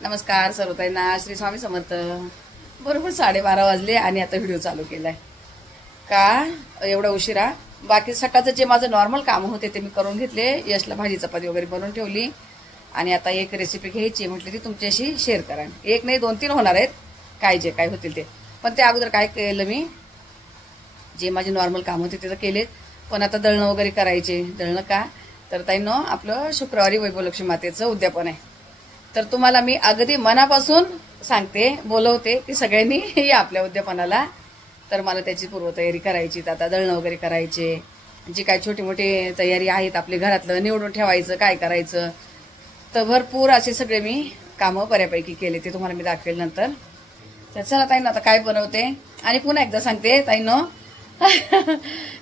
नमस्कार सर्वताईंना, श्री स्वामी समर्थ. बरोबर 12:30 वाजले आणि आता व्हिडिओ चालू केलाय. का एवढा उशिरा? बाकी सकाळचं जे माझं नॉर्मल काम होते ते मी करून घेतले. यशला भाजी चपाती वगैरे बनवून ठेवली आणि आता एक रेसिपी घ्यायची म्हटली ती तुमच्याशी शेअर करा. एक नाही 2-3 होणार आहेत, काय जे काय होतील ते. पण त्या अगोदर काय केलं मी, जे माझे नॉर्मल काम होते ते तर केलेत, पण आता दळणं वगैरे करायचे. दळणं का तर ताईंनो, आपलं शुक्रवारी वैभवलक्ष्मी मातेचं उद्यापन आहे. तर तुम्हाला मी अगदी मनापासून सांगते, बोलवते की सगळ्यांनी या आपल्या उद्यापनाला. तर मला त्याची पूर्वतयारी करायची. आता दळणं वगैरे करायचे, जी काय छोटी मोठी तयारी आहेत आपल्या घरातलं निवडून ठेवायचं, काय करायचं. तर भरपूर असे सगळे मी कामं बऱ्यापैकी केले, ते तुम्हाला मी दाखवेल नंतर. तर चला ताईंनो, आता काय बनवते. आणि पुन्हा एकदा सांगते ताईंनो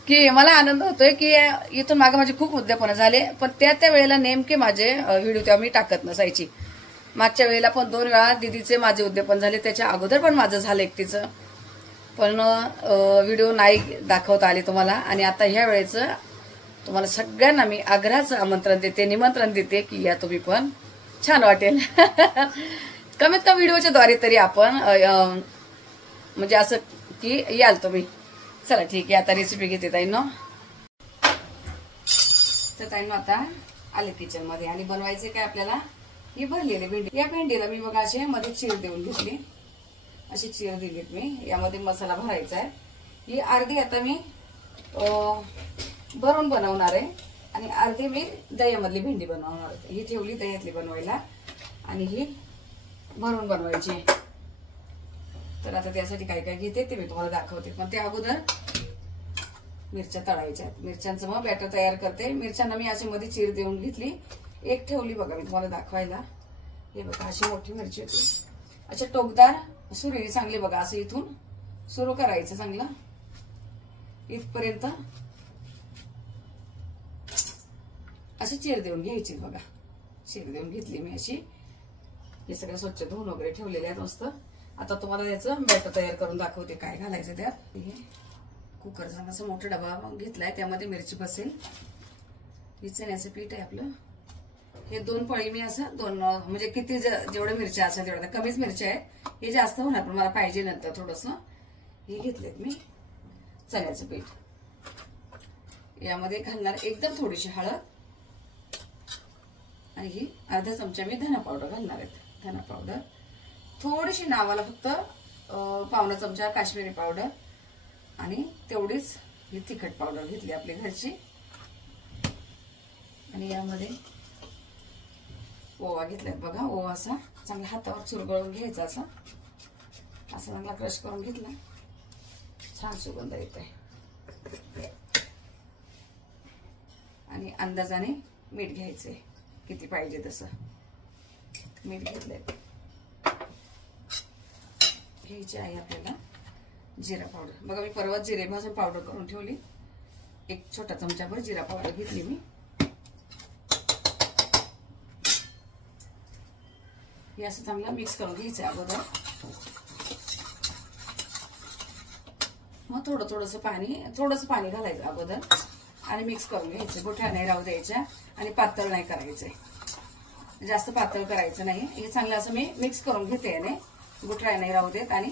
की मला आनंद होतोय की इथून मागे माझे खूप उद्यापन झाले, पण त्या वेळेला नेमके माझे व्हिडिओ तेव्हा मी टाकत नसायची. मागच्या वेळेला पण 2 वेळा दीदीचे माझे उद्यापन झाले, त्याच्या अगोदर पण माझं झालं एकटीचं, पण व्हिडिओ नाही दाखवता आले तुम्हाला. आणि आता ह्या वेळेचं तुम्हाला सगळ्यांना मी आग्रहाचं आमंत्रण देते, निमंत्रण देते की या तुम्ही पण, छान वाटेल. कमीत कमी व्हिडिओच्या द्वारे तरी आपण म्हणजे असं की याल तुम्ही. चला ठीक आहे, आता रेसिपी घेते ताईंनो. तर ताईंनो आता आले किचन मध्ये आणि बनवायचे काय आपल्याला, ही भरलेली भेंडी. या भेंडीला मी बघा असे मध्ये चीर देऊन घेतली, अशी चीर दिलीत मी. यामध्ये मसाला भरायचा आहे. ही अर्धी आता मी भरून बनवणार आहे आणि अर्धी मी दह्यामधली भेंडी बनवणार आहे. ही ठेवली दह्यातली बनवायला आणि ही भरून बनवायची. तर आता त्यासाठी काय काय घेते ते मी तुम्हाला दाखवते, पण त्या अगोदर मिरच्या तळायच्या आहेत. मिरच्यांचं मग बॅटर तयार करते. मिरच्यांना मी अशी मध्ये चीर देऊन घेतली. एक ठेवली बघा मी तुम्हाला दाखवायला. हे बघा अशी मोठी मिरची होती, अच्छा टोकदार सुरी चांगली बघा. असं इथून सुरू करायचं चांगलं इथपर्यंत, अशी चीर देऊन घ्यायची बघा. चीर देऊन घेतली मी अशी. हे सगळं स्वच्छ धुवून वगैरे ठेवलेले आहेत मस्त. आता तुम्हाला याचं बॅटर तयार करून दाखवते काय घालायचं त्यात. कुकरचा असं मोठा डबा घेतलाय, त्यामध्ये मिरची बसेल. हे चण्याचं पीठ आहे आपलं. हे 2 पळी मी असं 2 म्हणजे किती जेवढ्या मिरच्या असेल तेवढ्या, कमीच मिरच्या आहेत. हे जास्त होणार पण मला पाहिजे नंतर थोडस. हे घेतलेत मी चण्याचं पीठ. यामध्ये घालणार एकदम थोडीशी हळद आणि ही अर्धा चमचा मी धना पावडर घालणार आहेत. धना पावडर थोडीशी नावाला फक्त पावणा चमचा काश्मीरी पावडर आणि तेवढीच ही तिखट पावडर घेतली आपली घरची. आणि यामध्ये ओवा घेतलाय बघा. ओवा असा चांगला हातावर चुरगळून घ्यायचा, असा असा चांगला क्रश करून घेतला. छान सुगंध येत आहे. आणि अंदाजाने मीठ घ्यायचंय, किती पाहिजे तसं मीठ घेतलंय. घ्यायची आहे आपल्याला जिरा पावडर. बघा मी परवा जिरे भाजून पावडर करून ठेवली. एक छोटा चमचाभर जिरा पावडर घेतली मी. हे असं चांगलं मिक्स करून घ्यायचं अगोदर. मग थोडंसं पाणी घालायचं अगोदर आणि मिक्स करून घ्यायचं. गुठळ्या नाही राहू द्यायच्या आणि पातळ नाही करायचंय, जास्त पातळ करायचं नाही. हे चांगलं असं मी मिक्स करून घेते याने, गुठळ्या नाही राहू देत आणि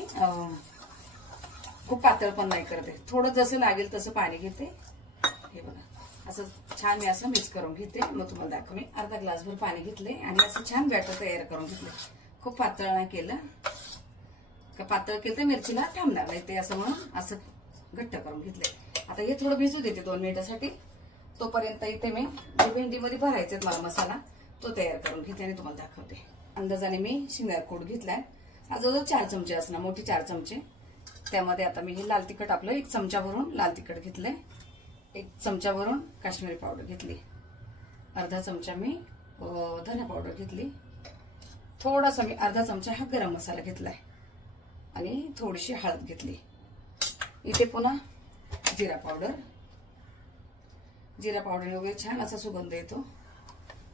खूप पातळ पण नाही करते. थोडं जसं लागेल तसं पाणी घेते. हे बघा असं छान मी असं मिक्स करून घेते. मग तुम्हाला दाखव. मी अर्धा ग्लासभर पाणी घेतले आणि असं छान बॅटर तयार करून घेतले. खूप पातळ नाही केलं, का पातळ केलं तर मिरचीला थांबणार नाही ते, असं म्हणून असं घट्ट करून घेतले. आता हे थोडं भिजू देते 2 मिनिटासाठी. तोपर्यंत इथे मी भेंडीमध्ये भरायचे मला मसाला, तो तयार करून घेते आणि तुम्हाला दाखवते. अंदाजाने मी शेंगदाणा कूट घेतलाय. जवळजवळ 4 चमचे असणार, मोठी 4 चमचे. त्यामध्ये आता मी हे लाल तिखट आपलं 1 चमचा भरून लाल तिखट घेतलंय. 1 चमचा भरून काश्मीरी पावडर घेतली. अर्धा चमचा मी धना पावडर घेतली. थोडासा मी अर्धा चमचा हा गरम मसाला घेतलाय आणि थोडीशी हळद घेतली. इथे पुन्हा जिरा पावडर. जिरा पावडर वगैरे छान असा सुगंध येतो,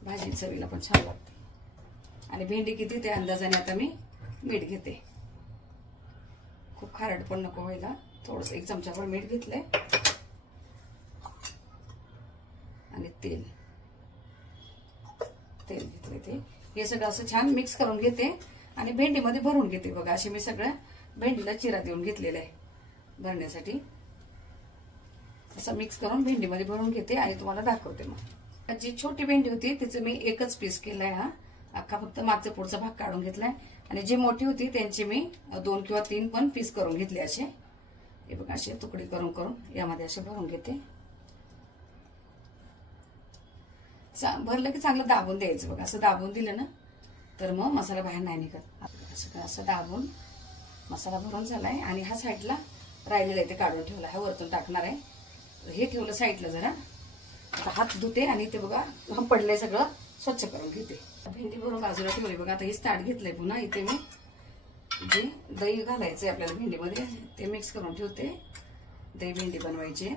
भाजी चवीला पण छान लागते. आणि भेंडी किती त्या अंदाजाने आता मी मीठ घेते. खूप खारट पण नको व्हायला. थोडस 1 चमचाभर मीठ घेतलंय आणि तेल घेतलंय. ते हे सगळं असं छान मिक्स करून घेते आणि भेंडीमध्ये भरून घेते बघा. असे मी सगळं भेंडीला चिरा देऊन घेतलेला आहे भरण्यासाठी. असं मिक्स करून भेंडीमध्ये भरून घेते आणि तुम्हाला दाखवते. मग जी छोटी भेंडी होती तिचं मी एकच पीस केलाय. हा अख्खा फक्त मागचा पुढचा भाग काढून घेतलाय. आणि जी मोठी होती त्यांची मी 2 किंवा 3 पण पीस करून घेतले असे. हे बघा असे तुकडे करून करून यामध्ये असे भरून घेते. भरलं की चांगलं दाबून द्यायचं बघा. असं दाबून दिलं ना तर मग मसाला बाहेर नाही निघत. असं दाबून मसाला भरून झालाय. आणि हा साईडला राहिलेला आहे ते काढून ठेवला. हा वरतून टाकणार आहे. हे ठेवलं साईडला जरा. आता हात धुते आणि ते बघा पडलंय सगळं स्वच्छ करून घेते. भेंडी भरून बाजूला ठेवली बघा. आता हे ताट घेतलंय पुन्हा. इथे मी जे दही घालायचंय आपल्याला भेंडीमध्ये ते मिक्स करून ठेवते. दही भेंडी बनवायची.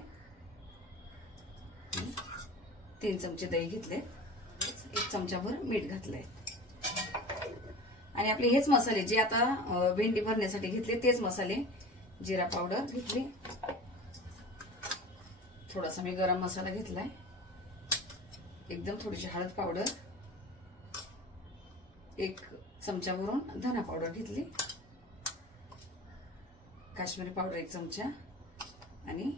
3 चमचे दही घेतले. 1 चमचाभर मीठ घातलंय. आणि आपले हेच मसाले जे आता भेंडी भरण्यासाठी घेतले तेच मसाले. जिरा पावडर घेतली. थोडासा मी गरम मसाला घेतलाय. एकदम थोडीशी हळद पावडर. 1 चमचा भरून धना पावडर घेतली. काश्मीरी पावडर 1 चमचा. आणि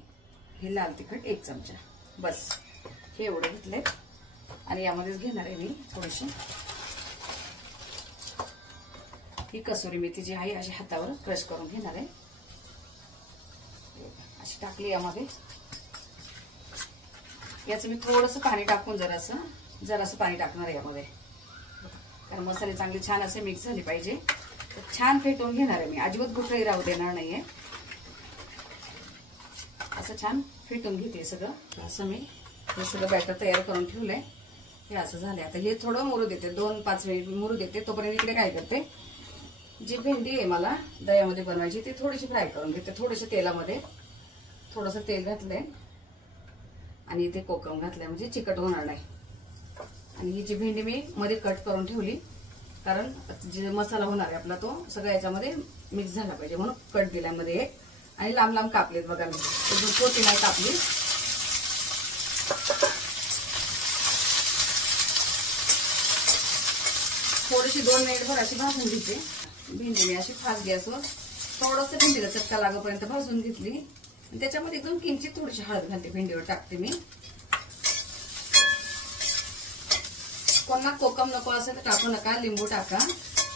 हे लाल तिखट 1 चमचा. बस हे एवढे घेतले. आणि यामध्येच घेणार आहे मी थोडीशी ही कसुरी मेथी जी आहे अशी हातावर क्रश करून घेणार आहे. अशी टाकली यामध्ये. याचं मी थोडंसं पाणी टाकून जरासं पाणी टाकणार आहे यामध्ये. कारण मसाले चांगले छान असे मिक्स झाले पाहिजे. तर छान फेटून घेणार आहे मी. अजिबात गुठळी राहू देणार नाहीये. असं छान फेटून घेते सगळं. असं मी हे सगळं बॅटर तयार करून ठेवलंय. हे असं झालंय. आता हे थोडं मुरू देते. 2-5 मिनिट मुरू देते. तोपर्यंत इकडे काय करते जी भेंडी आहे मला दह्यामध्ये बनवायची ती थोडीशी फ्राय करून घेते. थोडीशी तेलामध्ये थोडंसं तेल घातलंय आणि इथे कोकम घातलंय म्हणजे चिकट होणार नाही. आणि ही जी भेंडी मी मध्ये कट करून ठेवली कारण जे मसाला होणार आहे आपला तो सगळ्या याच्यामध्ये मिक्स झाला पाहिजे म्हणून कट दिलाय मध्ये. एक आणि लांब लांब कापलेत बघा मी. छोटी नाही कापली. थोडीशी 2 मिनिटभर अशी भाजून घेते. भेंडी मी अशी फास्ट गॅसवर थोडंसं भेंडीला चटका लागोपर्यंत भाजून घेतली. त्याच्यामध्ये एकदम किंचित थोडीशी हळद घालते. भेंडीवर टाकते मी. कोणाला कोकम नको असेल तर टाकू नका. लिंबू टाका.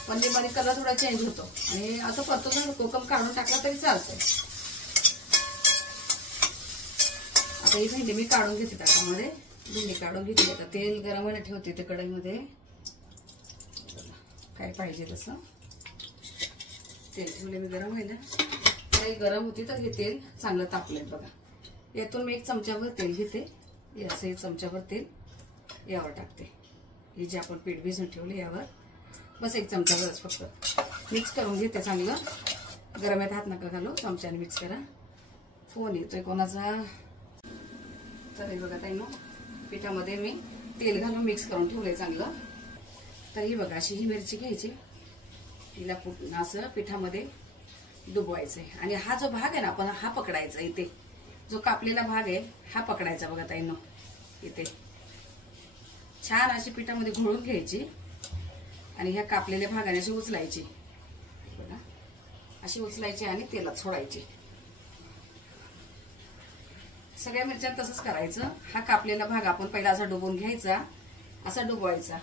पण लिंबाने कलर थोडा चेंज होतो. आणि असं परतून कोकम काढून टाकला तरी चालतंय. आता ही भेंडी मी काढून घेते त्याच्यामध्ये. भेंडी काढून घेतली. आता तेल गरम व्हायला ठेवते ते कढईमध्ये. काय पाहिजे तसं तेल ठेवले मी गरम व्हायला. काही गरम होती तर हे तेल चांगलं तापलंय बघा. यातून मी 1 चमचाभर तेल घेते. असं 1 चमचाभर तेल यावर टाकते. हे जे आपण पीठ भिजून ठेवले यावर बस 1 चमचाभर फक्त मिक्स करून घेते चांगलं. गरमात हात नका घालू. चमच्याने मिक्स करा. फोन येतोय कोणाचा. तर हे बघा ताई मग पिठामध्ये मी तेल घालून मिक्स करून ठेवलंय चांगलं. तर ही बघा अशी ही मिरची घ्यायची. तिला असं पिठामध्ये डुबवायचंय. आणि हा जो भाग आहे ना आपण हा पकडायचा. इथे जो कापलेला भाग आहे हा पकडायचा बघा ताईंनो. इथे छान अशी पिठामध्ये घोळून घ्यायची. आणि ह्या कापलेल्या भागाने अशी उचलायची बघा. अशी उचलायची आणि तेलात सोडायची. सगळ्या मिरच्या तसंच करायचं. हा कापलेला भाग आपण पहिला असा डुबवून घ्यायचा. असा डुबवायचा.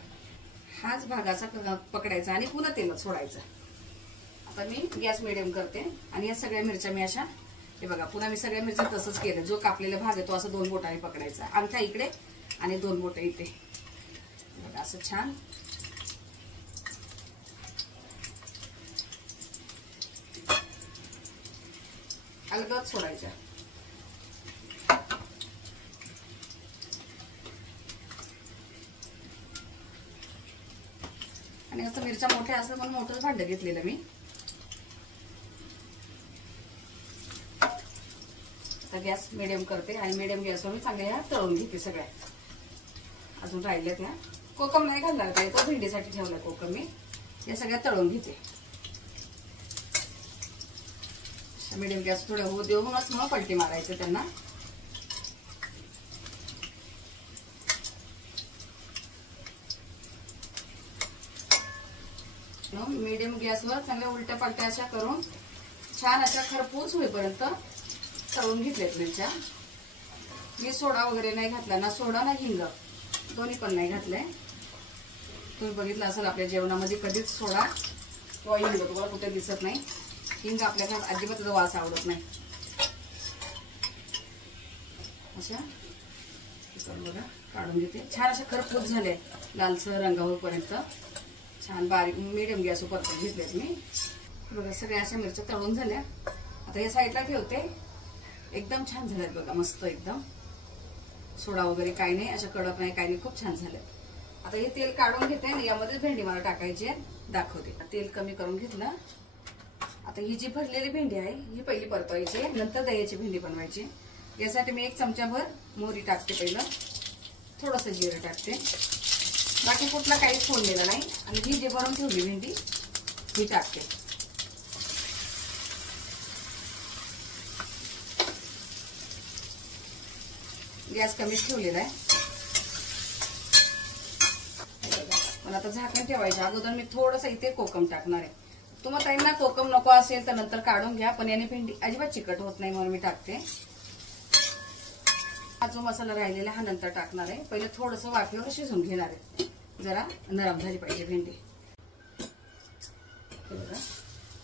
हाच भाग असा पकडायचा आणि पुन्हा तेलात सोडायचा. आता मी गॅस मिडियम करते. आणि या सगळ्या मिरच्या मी अशा हे बघा पुन्हा मी सगळ्या मिरच्या तसंच केलं. जो कापलेला भाग आहे तो असं 2 बोटाने पकडायचा. अंगठा इकडे आणि 2 बोट इथे बघा असं छान. अलगद सोडायच्या. आणि असं मिरच्या मोठ्या असं पण मोठंच भांडं घेतलेलं मी. आता गॅस मिडियम करते आणि मिडियम गॅसवर मी चांगल्या तळून घेते सगळ्या. अजून राहिल्यात ना. कोकम नाही घालणार काय तो भेंडीसाठी ठेवला कोकम मी. या सगळ्या तळून घेते. मिडियम गॅस थोडं होऊ देऊनच मग पलटी मारायचं त्यांना. मीडियम गॅसवर चांगल्या उलट्या पालट्या अशा करून छान अशा खरपूस होईपर्यंत तळून घेतल्यात मिरच्या. मी सोडा वगैरे नाही घातला ना, सोडा ना हिंग दोन्ही पण नाही घातलंय. तुम्ही बघितलं असेल आपल्या जेवणामध्ये कधीच सोडा किंवा हिंग तुम्हाला कुठे दिसत नाही. हिंग आपल्याला अजिबात वास आवडत नाही. अशा बघा काढून घेते. छान अशा खरपूस झाले लालसर रंग होईपर्यंत छान बारीक मीडियम गॅसवर परतून घेतलेत मी. बघा सगळ्या अशा मिरच्या तळून झाल्या. आता या साईडला ठेवते. एकदम छान झाल्यात बघा, मस्त एकदम. सोडा वगैरे काही नाही, अशा कडक नाही काही नाही, खूप छान झाल्यात. आता हे तेल काढून घेते आणि यामध्ये भेंडी मला टाकायची दाखवते. तेल कमी करून घेतलं. आता ही जी भरलेली भेंडी आहे ही पहिली परतवायची, नंतर दह्याची भेंडी बनवायची. यासाठी मी 1 चमचाभर मोहरी टाकते, पहिलं थोडंसं जिरं टाकते. बाकी कुठला काहीच फोडलेला नाही. आणि ही जी भरून ठेवली भेंडी ही टाकते. गॅस कमीच ठेवलेला आहे. पण आता झाकण ठेवायचं अगोदर मी थोडंसं इथे कोकम टाकणार आहे. तुम्हाला ताईंना कोकम नको असेल तर नंतर काढून घ्या, पण याने भेंडी अजिबात चिकट होत नाही म्हणून मी टाकते. हा जो मसाला राहिलेला हा नंतर टाकणार आहे. पहिले थोडंसं वाफेवर शिजून घेणार आहे, जरा नरम झाली पाहिजे भेंडी.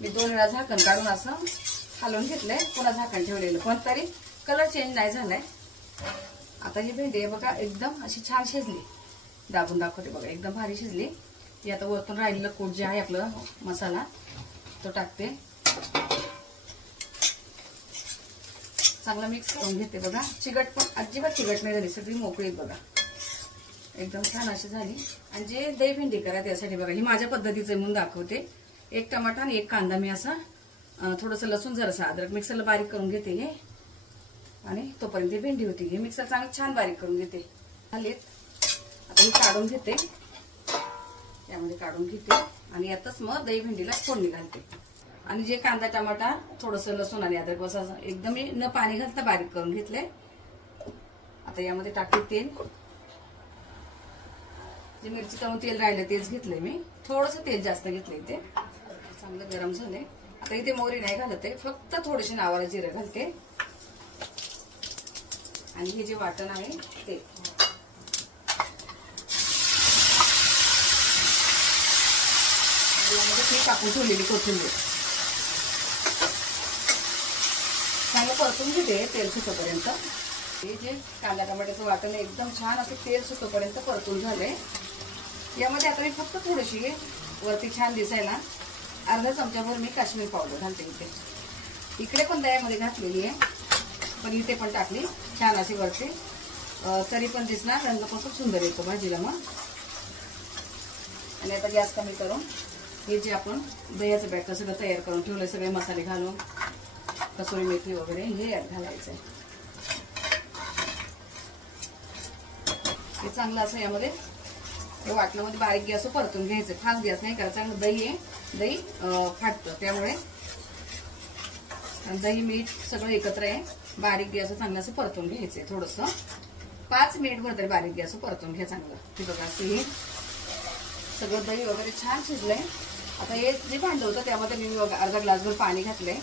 मी 2 वेळा झाकण काढून असं हलवून घेतलंय, पुन्हा झाकण ठेवलेलं, पण तरी कलर चेंज नाही झालाय. आता ही भेंडी बघा एकदम अशी छान शिजली. दाबून दाखवते बघा, एकदम भारी शिजली. ही आता वरतून राहिलेलं कूट जे आहे आपलं मसाला तो टाकते. चांगला मिक्स करून घेते बघा. चिकट पण अजिबात चिकट नाही झाली, सगळी मोकळी बघा, एकदम छान अशी झाली. आणि जे दही भेंडी करा त्यासाठी बघा ही माझ्या पद्धतीचं म्हणून दाखवते. 1 टमाटा आणि 1 कांदा मी असा थोडंसं लसूण जरासं अद्रक मिक्सरला बारीक करून घेते हे. आणि तोपर्यंत भेंडी होती हे मिक्सर चांगली छान बारीक करून घेते. झालेत. आता ही काढून घेते, यामध्ये काढून घेते आणि यातच मग दही भेंडीला फोडणी घालते. आणि जे कांदा टमाटा थोडंसं लसूण आणि अद्रक बस एकदम मी न पाणी घालता बारीक करून घेतले. आता यामध्ये टाकते तेल. जे मिरची तळून तेल राहिलं तेच घेतलंय मी, थोडंसं तेल जास्त घेतलंय. ते चांगलं गरम झालंय. आता इथे मोहरी नाही घालते, फक्त थोडीशी नावाला जिरे घालते. आणि हे जे वाटण आहे ते यामध्ये टाकून ठेवलेली कोथिंबीर चांगलं परतून घेते तेल सुटेपर्यंत. हे जे कांदा टमाट्याचं वाटण एकदम छान असं तेल सुटेपर्यंत परतून झाले. यामध्ये आता मी फक्त थोडीशी वरती छान दिसायला अर्धा चमचाभर मी काश्मीर पावडर घालते. इकडे पण दह्यामध्ये घातलेली आहे, पण इथे पण टाकली छान अशी वरती, तरी पण दिसणार, रंग पण खूप सुंदर येतो भाजीला मग. आणि आता गॅस कमी करून हे जे आपण दह्याचं बॅटर सगळं तयार करून ठेवलंय, सगळे मसाले घालून कसुरी मेथी वगैरे हे यात घालायचंय. हे चांगलं असं यामध्ये वाटणामध्ये बारीक गॅस परतून घ्यायचं, फास्ट गॅस नाही करायचा. दही आहे, दही फाटतं, त्यामुळे दही मीठ सगळं एकत्र आहे. बारीक गॅस चांगलं असं परतून घ्यायचंय. थोडंसं 5 मिनिटभर तरी बारीक गॅस परतून घ्या चांगलं. हे बघा असं हे सगळं दही वगैरे छान शिजलंय. आता हे जे भांडं होतं त्यामध्ये मी अर्धा ग्लासभर पाणी घातलंय,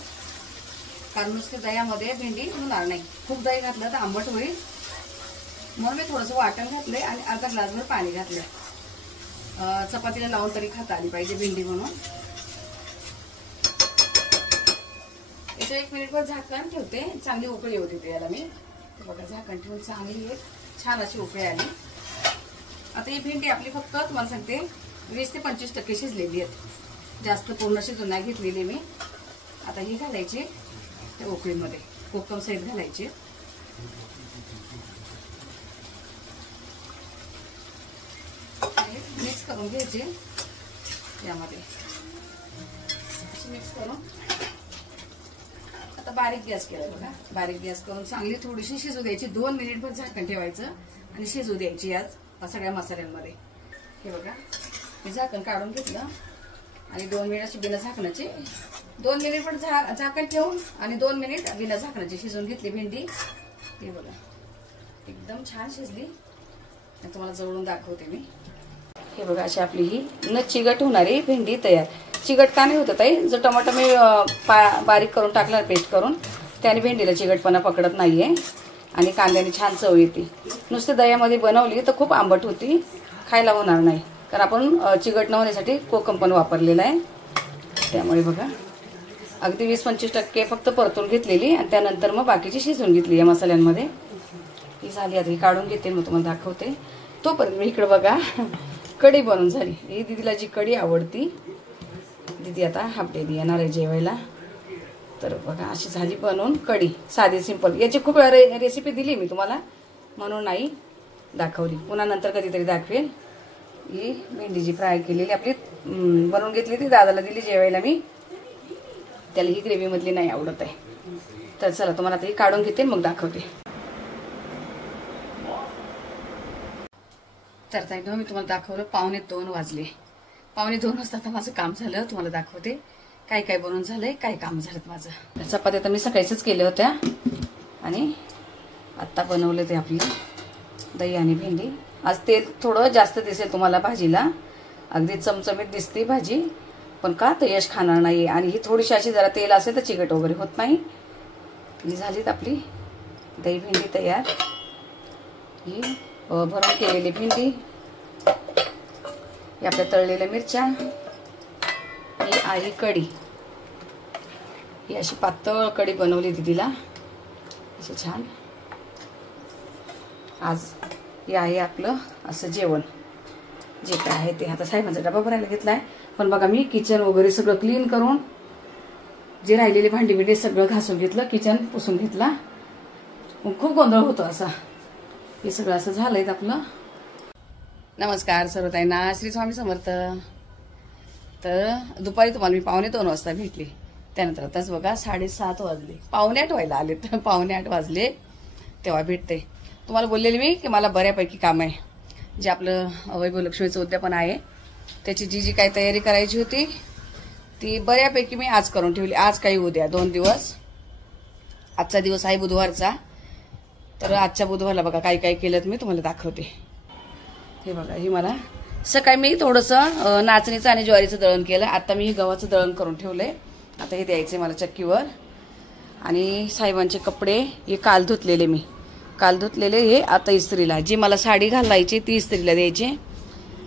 कारण नुसते दह्यामध्ये भेंडी होणार नाही. खूप दही घातलं तर आंबट होईल, म्हणून मी थोडंसं वाटण घातलंय आणि अर्धा ग्लासभर पाणी घातलंय. चपातीला लावून तरी खाता आली पाहिजे भेंडी म्हणून. याचं 1 मिनिटभर झाकण ठेवते, चांगली उकळी येऊ देते याला मी. बघा झाकण ठेवून चांगली छान अशी उकळी आली. आता ही भेंडी आपली फक्त तुम्हाला सांगते 20 ते 25% शिजलेली आहेत, जास्त पूर्ण शिजून नाही घेतलेली मी. आता ही घालायची त्या उकळीमध्ये, कोकम सहित घालायची. मिक्स करून घ्यायचे यामध्ये, मिक्स करून आता बारीक गॅस केला बघा. बारीक गॅस करून चांगली थोडीशी शिजू द्यायची. 2 मिनिटभर झाकण ठेवायचं आणि शिजू द्यायची या सगळ्या मसाल्यांमध्ये. हे बघा मी झाकण काढून घेतलं आणि 2 मिनिट बिना झाकणाची 2 मिनिट पण झाकण ठेवून आणि 2 मिनिट बिना झाकणाची शिजून घेतली भेंडी. हे बघा एकदम छान शिजली. तुम्हाला जवळून दाखवते मी. हे बघा अशी आपली ही न चिगट होणारी भेंडी तयार. चिगट का नाही होत ताई, जो टमाटर मी बारीक करून टाकला पेस्ट करून, त्याने भेंडीला चिगटपणा पकडत नाहीये आणि कांद्याने छान चव येते. नुसते दह्यामध्ये बनवली तर खूप आंबट होती, खायला होणार नाही. कारण आपण चिगट न होण्यासाठी कोकम पण वापरलेला आहे. त्यामुळे बघा अगदी 20-25% फक्त परतून घेतलेली आणि त्यानंतर मग बाकीची शिजवून घेतली या मसाल्यांमध्ये. ही झाली, आता ही काढून घेते मग तुम्हाला दाखवते. तोपर्यंत मी इकडे बघा कढी बनवून झाली. ही दीदीला जी कढी आवडती, दीदी आता हाफ डे येणार आहे जेवायला. तर बघा अशी झाली बनवून कढी, साधी सिंपल. याची खूप रेसिपी दिली मी तुम्हाला, म्हणून नाही दाखवली. पुन्हा नंतर कधीतरी दाखवेल. ही भेंडीची फ्राय केलेली आपली बनवून घेतली ती दादाला दिली जेवायला मी. त्याला ही ग्रेव्ही मधली नाही आवडत आहे. तर चला तुम्हाला आता ही काढून घेते मग दाखवते. तर ताई मी तुम्हाला दाखवलं 1:45 वाजले. 1:45 वाजता आता माझं काम झालं. तुम्हाला दाखवते काय काय बनवून झालंय, काय काम झालं माझं. चपात्या तर मी सकाळीच केल्या होत्या आणि आत्ता बनवले ते आपली दही आणि भेंडी. आज तेल थोडं जास्त दिसेल तुम्हाला भाजीला, अगदी चमचमीत दिसते भाजी, पण का तर यश खाणार नाही. आणि ही थोडीशी अशी जरा तेल असेल तर चिकट वगैरे होत नाही. ही झालीत आपली दही भेंडी तयार. ही भरून केलेली भेंडी, ही आपल्या तळलेल्या मिरच्या, ही आहे कढी. ही अशी पातळ कढी बनवली दीदीला अशी छान. आज हे आहे आपलं असं जेवण, जे काय आहे ते. आता साहेबांचा डबा भरायला घेतलाय. पण बघा मी किचन वगैरे सगळं क्लीन करून, जे राहिलेले भांडी बिंडी सगळं घासून घेतलं, किचन पुसून घेतला. खूप गोंधळ होतो असा. हे सगळं असं झालंय आपलं. नमस्कार सर्व ताईंना, श्री स्वामी समर्थ. तर दुपारी तुम्हाला मी 2:45 वाजता भेटली. त्यानंतर आताच बघा 7:30 वाजले, 7:45 व्हायला आले. तर 7:45 वाजले तेव्हा भेटते. तुम्हाला बोललेली मी की मला बऱ्यापैकी काम आहे. जे आपलं वैभव लक्ष्मीचं उद्यापन आहे त्याची जी काही तयारी करायची होती ती बऱ्यापैकी मी आज करून ठेवली. आज काही उद्या 2 दिवस. आजचा दिवस आहे बुधवारचा. तर आजच्या बुधवारला बघा काय काय केलं मी तुम्हाला दाखवते. हे बघा, ही मला सकाळी मी थोडंसं नाचणीचं आणि ज्वारीचं दळण केलं. आता मी हे गव्हाचं दळण करून ठेवलंय. आता हे द्यायचंय मला चक्कीवर. आणि साहेबांचे कपडे हे काल धुतलेले, मी काल धुतलेले हे आता इस्त्रीला. जी मला साडी घालायची ती इस्त्रीला द्यायची.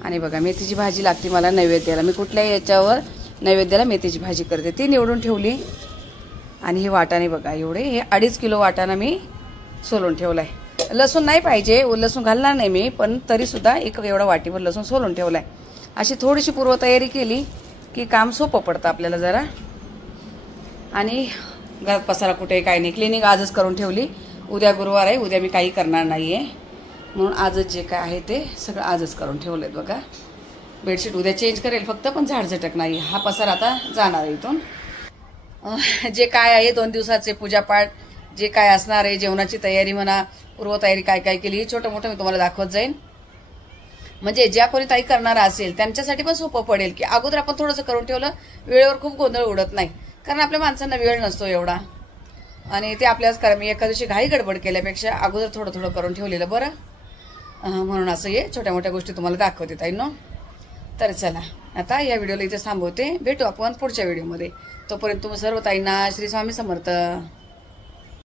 आणि बघा मेथीची भाजी लागते मला नैवेद्याला. मी कुठल्याही याच्यावर नैवेद्याला मेथीची भाजी करते, ती निवडून ठेवली. आणि हे वाटाणे बघा एवढे, हे 2.5 किलो वाटाणा मी सोलून ठेवलाय. लसूण नाही पाहिजे, लसूण घालणार नाही मी, पण तरी सुद्धा एक एवढा वाटीभर लसूण सोलून ठेवलाय. अशी थोडीशी पूर्वतयारी केली की काम सोपं पडतं आपल्याला जरा. आणि घरात पसारा कुठे काय नाही, क्लिनिंग आजच करून ठेवली. उद्या गुरुवार आहे, उद्या मी काही करणार नाहीये, म्हणून आजच जे काय आहे ते सगळं आजच करून ठेवलंय. बघा बेडशीट उद्या चेंज करेल फक्त, पण झाडझटक नाही. हा पसारा आता जाणार आहे इथून. जे काय आहे 2 दिवसाचे पूजापाठ, जे काय असणार आहे, जेवणाची तयारी म्हणा, पूर्वतयारी काय काय केली, ही छोटं मोठं मी तुम्हाला दाखवत जाईन. म्हणजे ज्या कोणी ताई करणार असेल त्यांच्यासाठी पण सोपं पडेल की अगोदर आपण थोडंसं करून ठेवलं, वेळेवर खूप गोंधळ उडत नाही. कारण आपल्या माणसांना वेळ नसतो एवढा, आणि ते आपल्याच करा. मी एका दिवशी घाई गडबड केल्यापेक्षा अगोदर थोडं थोडं करून ठेवलेलं बरं. म्हणून असं हे छोट्या मोठ्या गोष्टी तुम्हाला दाखवते ताई नो. तर चला आता या व्हिडिओला इथे थांबवते. भेटू आपण पुढच्या व्हिडिओमध्ये. तोपर्यंत तुम्ही सर्व ताईंना श्री स्वामी समर्थ.